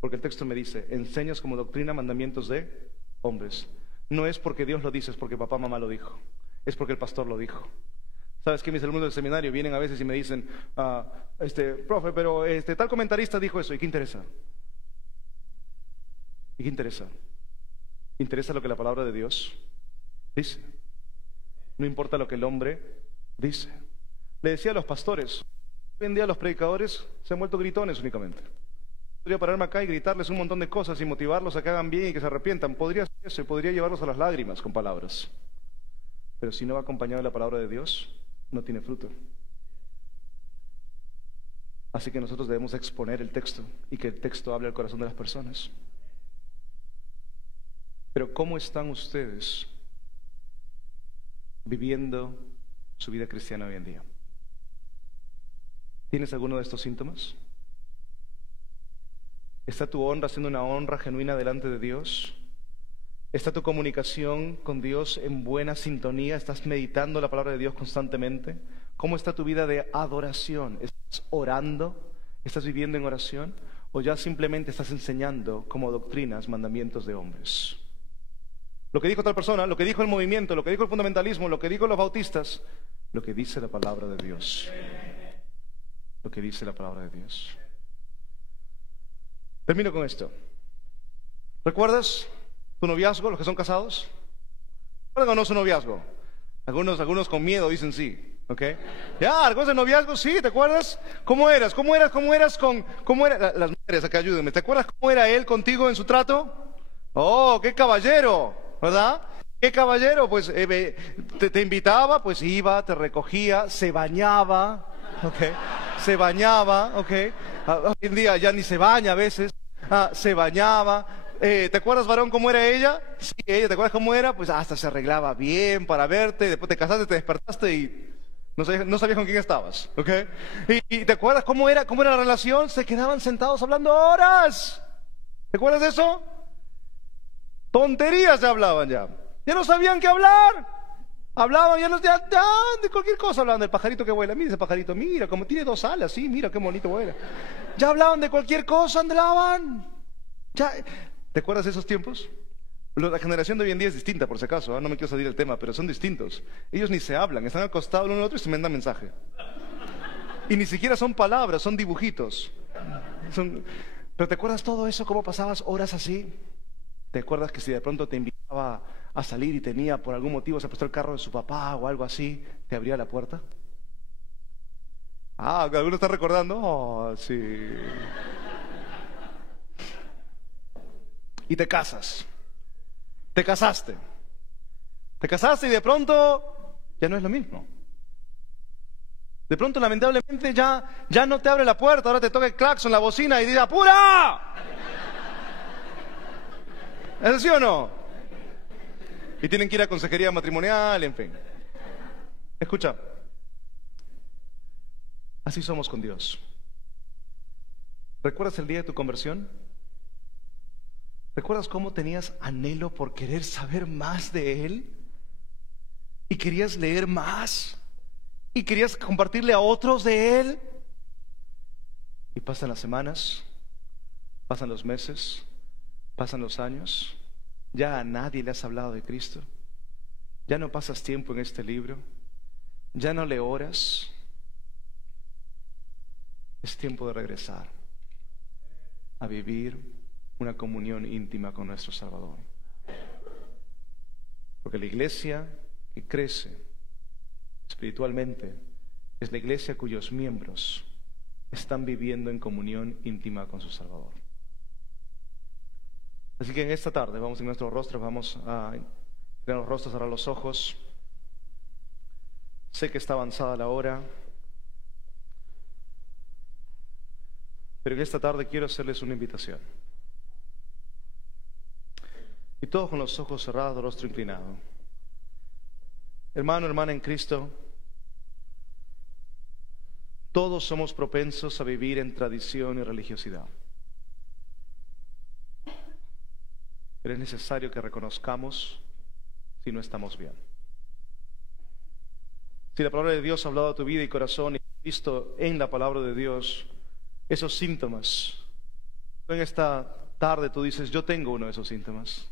porque el texto me dice, enseñas como doctrina mandamientos de hombres. No es porque Dios lo dice, es porque papá, mamá lo dijo, es porque el pastor lo dijo. ¿Sabes qué? Mis alumnos del seminario vienen a veces y me dicen, profe, pero tal comentarista dijo eso, ¿y qué interesa? ¿Y qué interesa? ¿Interesa lo que la palabra de Dios dice? No importa lo que el hombre dice. Le decía a los pastores, hoy en día los predicadores se han vuelto gritones únicamente. Podría pararme acá y gritarles un montón de cosas y motivarlos a que hagan bien y que se arrepientan. Podría hacer eso y podría llevarlos a las lágrimas con palabras. Pero si no va acompañado de la palabra de Dios, no tiene fruto. Así que nosotros debemos exponer el texto y que el texto hable al corazón de las personas. Pero ¿cómo están ustedes viviendo su vida cristiana hoy en día? ¿Tienes alguno de estos síntomas? ¿Está tu honra siendo una honra genuina delante de Dios? ¿Está tu comunicación con Dios en buena sintonía? ¿Estás meditando la palabra de Dios constantemente? ¿Cómo está tu vida de adoración? ¿Estás orando? ¿Estás viviendo en oración? ¿O ya simplemente estás enseñando como doctrinas mandamientos de hombres? Lo que dijo tal persona, lo que dijo el movimiento, lo que dijo el fundamentalismo, lo que dijo los bautistas, lo que dice la palabra de Dios. Lo que dice la palabra de Dios. Termino con esto. ¿Recuerdas tu noviazgo, los que son casados? ¿Recuerdan o no su noviazgo? Algunos con miedo dicen sí, ¿ok? Ya, ¿recuerdas el noviazgo? Sí, ¿te acuerdas? ¿Cómo eras? Las mujeres acá, ayúdenme. ¿Te acuerdas cómo era él contigo en su trato? Oh, qué caballero, ¿verdad? Qué caballero, pues te invitaba, pues iba, te recogía, se bañaba, ¿ok? Se bañaba, ¿ok? Hoy en día ya ni se baña a veces, se bañaba. ¿Te acuerdas, varón, cómo era ella? Sí, ella, ¿te acuerdas cómo era? Pues hasta se arreglaba bien para verte, después te casaste, te despertaste y no sabías con quién estabas, ¿ok? Y ¿te acuerdas cómo era la relación? Se quedaban sentados hablando horas. ¿Te acuerdas de eso? Tonterías se hablaban ya. Ya no sabían qué hablar. Hablaban ya de cualquier cosa, hablaban del pajarito que vuela. Mira ese pajarito, mira, como tiene 2 alas, sí, mira qué bonito vuela. Ya hablaban de cualquier cosa, hablaban. Ya, ¿te acuerdas de esos tiempos? La generación de hoy en día es distinta, por si acaso, no me quiero salir del tema, pero son distintos. Ellos ni se hablan, están al costado el uno del otro y se mandan mensaje. Y ni siquiera son palabras, son dibujitos. Pero ¿te acuerdas todo eso? ¿Cómo pasabas horas así? ¿Te acuerdas que si de pronto te invitaba a salir y tenía por algún motivo se prestó el carro de su papá o algo así, te abría la puerta? ¿Alguno está recordando? Oh, sí. Y te casas. Te casaste y de pronto ya no es lo mismo. De pronto, lamentablemente, ya no te abre la puerta, ahora te toca el claxon, la bocina y dice ¡apura! ¿Es así o no? Y tienen que ir a consejería matrimonial, en fin. Escucha, así somos con Dios. ¿Recuerdas el día de tu conversión? ¿Recuerdas cómo tenías anhelo por querer saber más de Él? Y querías leer más. Y querías compartirle a otros de Él. Y pasan las semanas, pasan los meses, pasan los años. Ya a nadie le has hablado de Cristo. Ya no pasas tiempo en este libro. Ya no le oras. Es tiempo de regresar a vivir una comunión íntima con nuestro Salvador. Porque la iglesia que crece espiritualmente es la iglesia cuyos miembros están viviendo en comunión íntima con su Salvador. Así que en esta tarde vamos en nuestros rostros, vamos a tener los rostros, cerrar los ojos. Sé que está avanzada la hora, pero en esta tarde quiero hacerles una invitación. Y todos con los ojos cerrados, rostro inclinado. Hermano, hermana en Cristo, todos somos propensos a vivir en tradición y religiosidad. Pero es necesario que reconozcamos si no estamos bien. Si la palabra de Dios ha hablado a tu vida y corazón y has visto en la palabra de Dios esos síntomas, en esta tarde tú dices, yo tengo uno de esos síntomas.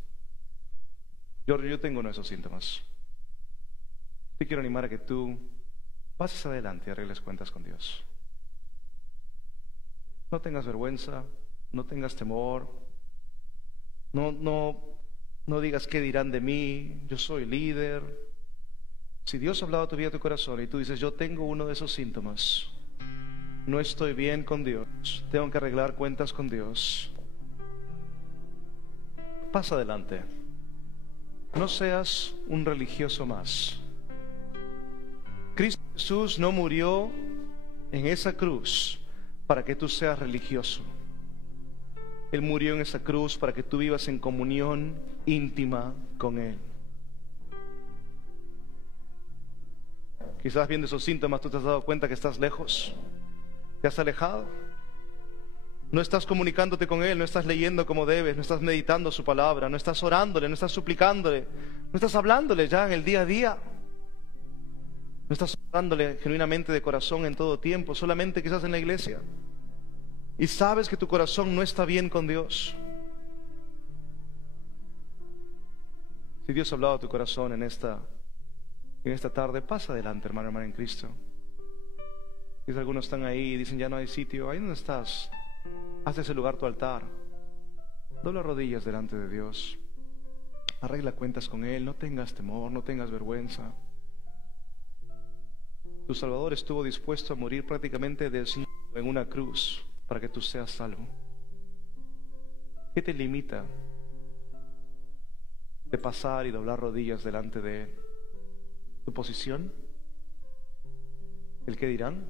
Yo tengo uno de esos síntomas. Te quiero animar a que tú pases adelante y arregles cuentas con Dios. No tengas vergüenza, no tengas temor, no digas qué dirán de mí, yo soy líder. Si Dios ha hablado a tu vida, a tu corazón, y tú dices, yo tengo uno de esos síntomas, no estoy bien con Dios, tengo que arreglar cuentas con Dios, pasa adelante. No seas un religioso más. Cristo Jesús no murió en esa cruz para que tú seas religioso. Él murió en esa cruz para que tú vivas en comunión íntima con Él. Quizás viendo esos síntomas tú te has dado cuenta que estás lejos, te has alejado. No estás comunicándote con Él, no estás leyendo como debes, no estás meditando su palabra, no estás orándole, no estás suplicándole, no estás hablándole ya en el día a día. No estás hablándole genuinamente de corazón en todo tiempo, solamente quizás en la iglesia. Y sabes que tu corazón no está bien con Dios. Si Dios ha hablado a tu corazón en esta tarde, pasa adelante, hermano, hermana en Cristo. Quizás algunos están ahí y dicen, ya no hay sitio. Ahí donde estás, haz de ese lugar tu altar. dobla rodillas delante de Dios. Arregla cuentas con Él. No tengas temor, no tengas vergüenza. Tu Salvador estuvo dispuesto a morir prácticamente desnudo en una cruz para que tú seas salvo. ¿Qué te limita de pasar y doblar rodillas delante de Él? ¿Tu posición? ¿El qué dirán?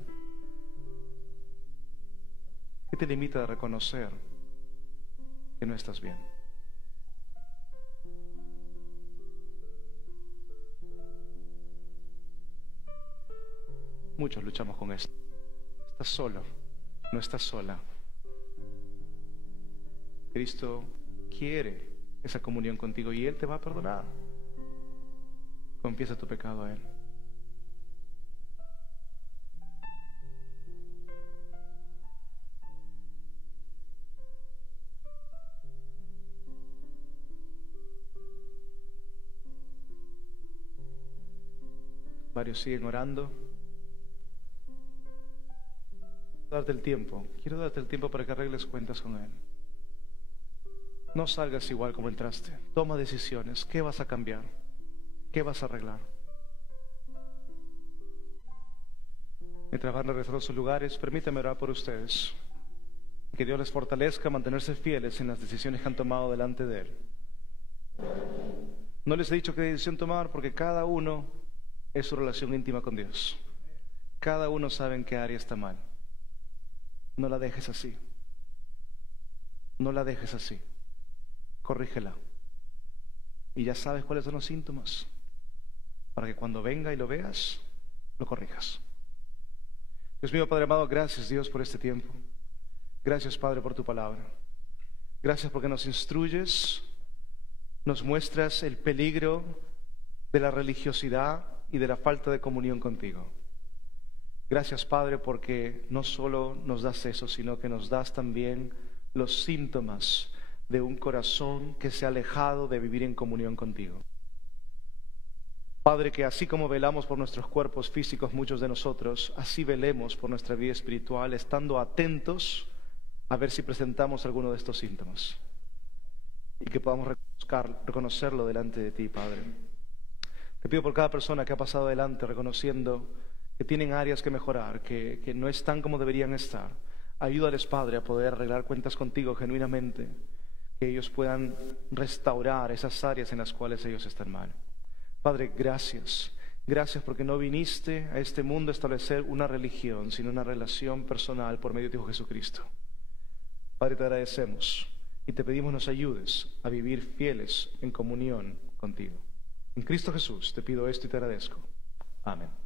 ¿Qué te limita de reconocer que no estás bien? Muchos luchamos con esto. Estás solo, no estás sola. Cristo quiere esa comunión contigo y Él te va a perdonar. Confiesa tu pecado a Él. Varios siguen orando. Quiero darte el tiempo para que arregles cuentas con Él. No salgas igual como entraste. Toma decisiones. ¿Qué vas a cambiar? ¿Qué vas a arreglar? Mientras van regresando a sus lugares, permítame orar por ustedes. Que Dios les fortalezca a mantenerse fieles en las decisiones que han tomado delante de Él. No les he dicho qué decisión tomar porque cada uno es su relación íntima con Dios. Cada uno sabe en qué área está mal. No la dejes así. No la dejes así. Corrígela. Y ya sabes cuáles son los síntomas, para que cuando venga y lo veas, lo corrijas. Dios mío, Padre amado, gracias Dios por este tiempo. Gracias, Padre, por tu palabra. Gracias porque nos instruyes, nos muestras el peligro de la religiosidad y de la falta de comunión contigo. Gracias, Padre, porque no solo nos das eso, sino que nos das también los síntomas de un corazón que se ha alejado de vivir en comunión contigo. Padre, que así como velamos por nuestros cuerpos físicos, muchos de nosotros, así velemos por nuestra vida espiritual, estando atentos a ver si presentamos alguno de estos síntomas y que podamos reconocerlo delante de ti, Padre. Te pido por cada persona que ha pasado adelante, reconociendo que tienen áreas que mejorar, que no están como deberían estar. Ayúdales, Padre, a poder arreglar cuentas contigo genuinamente, que ellos puedan restaurar esas áreas en las cuales ellos están mal. Padre, gracias. Gracias porque no viniste a este mundo a establecer una religión, sino una relación personal por medio de tu Hijo Jesucristo. Padre, te agradecemos y te pedimos nos ayudes a vivir fieles en comunión contigo. En Cristo Jesús te pido esto y te agradezco. Amén.